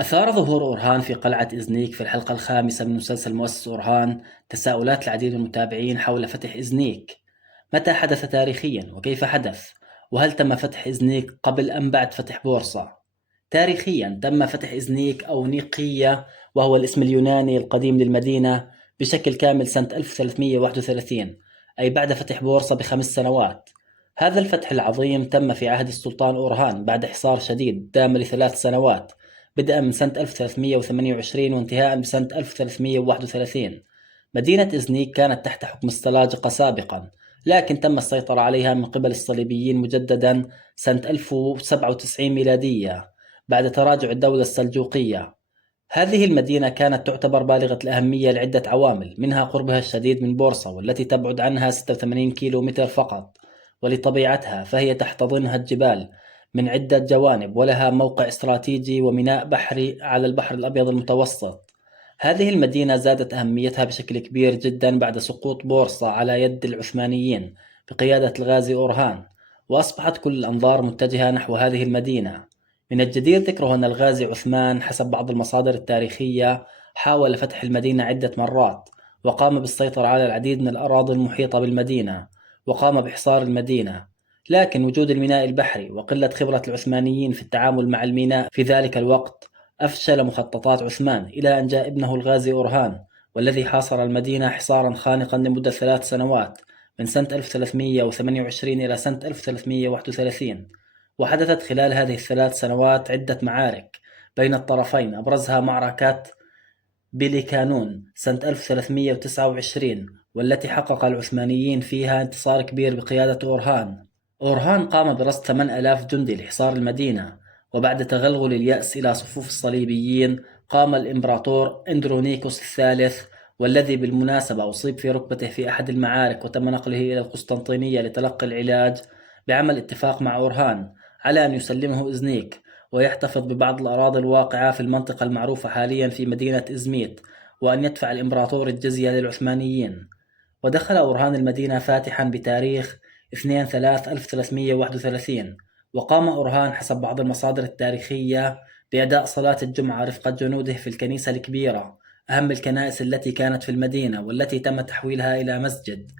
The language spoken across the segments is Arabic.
أثار ظهور أورهان في قلعة إزنيك في الحلقة الخامسة من مسلسل مؤسس أورهان تساؤلات العديد من المتابعين حول فتح إزنيك. متى حدث تاريخيا وكيف حدث؟ وهل تم فتح إزنيك قبل أم بعد فتح بورصة؟ تاريخيا تم فتح إزنيك أو نيقية، وهو الاسم اليوناني القديم للمدينة، بشكل كامل سنة 1331، أي بعد فتح بورصة ب5 سنوات. هذا الفتح العظيم تم في عهد السلطان أورهان بعد حصار شديد دام ل3 سنوات، بدءا من سنة 1328 وانتهاء بسنة 1331. مدينة إزنيك كانت تحت حكم السلاجقة سابقا، لكن تم السيطرة عليها من قبل الصليبيين مجددا سنة 1097 ميلادية بعد تراجع الدولة السلجوقية. هذه المدينة كانت تعتبر بالغة الأهمية لعدة عوامل، منها قربها الشديد من بورصة والتي تبعد عنها 86 كيلو متر فقط، ولطبيعتها فهي تحتضنها الجبال من عدة جوانب، ولها موقع استراتيجي وميناء بحري على البحر الأبيض المتوسط. هذه المدينة زادت أهميتها بشكل كبير جدا بعد سقوط بورصة على يد العثمانيين بقيادة الغازي أورهان، وأصبحت كل الأنظار متجهة نحو هذه المدينة. من الجدير ذكره أن الغازي عثمان حسب بعض المصادر التاريخية حاول فتح المدينة عدة مرات، وقام بالسيطرة على العديد من الأراضي المحيطة بالمدينة، وقام بحصار المدينة. لكن وجود الميناء البحري وقلة خبرة العثمانيين في التعامل مع الميناء في ذلك الوقت أفشل مخططات عثمان، إلى أن جاء ابنه الغازي أورهان، والذي حاصر المدينة حصارا خانقا لمدة 3 سنوات من سنة 1328 إلى سنة 1331. وحدثت خلال هذه ال3 سنوات عدة معارك بين الطرفين، أبرزها معركة بيليكانون سنة 1329، والتي حقق العثمانيين فيها انتصار كبير بقيادة أورهان. أورهان قام برصد 8000 جندي لحصار المدينة، وبعد تغلغل اليأس إلى صفوف الصليبيين قام الإمبراطور إندرونيكوس الثالث، والذي بالمناسبة أصيب في ركبته في أحد المعارك وتم نقله إلى القسطنطينية لتلقي العلاج، بعمل اتفاق مع أورهان على أن يسلمه إزنيك ويحتفظ ببعض الأراضي الواقعة في المنطقة المعروفة حاليا في مدينة إزميت، وأن يدفع الإمبراطور الجزية للعثمانيين. ودخل أورهان المدينة فاتحا بتاريخ 2/3/1331، وقام أورهان حسب بعض المصادر التاريخية بأداء صلاة الجمعة رفقة جنوده في الكنيسة الكبيرة، أهم الكنائس التي كانت في المدينة والتي تم تحويلها إلى مسجد.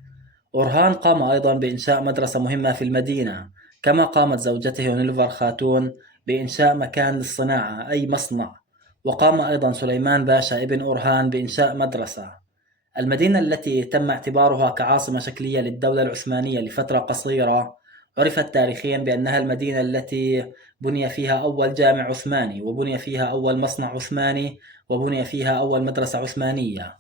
أورهان قام أيضا بإنشاء مدرسة مهمة في المدينة، كما قامت زوجته يونيلفر خاتون بإنشاء مكان للصناعة أي مصنع، وقام أيضا سليمان باشا ابن أورهان بإنشاء مدرسة. المدينة التي تم اعتبارها كعاصمة شكلية للدولة العثمانية لفترة قصيرة عرفت تاريخيا بأنها المدينة التي بني فيها أول جامع عثماني، وبني فيها أول مصنع عثماني، وبني فيها أول مدرسة عثمانية.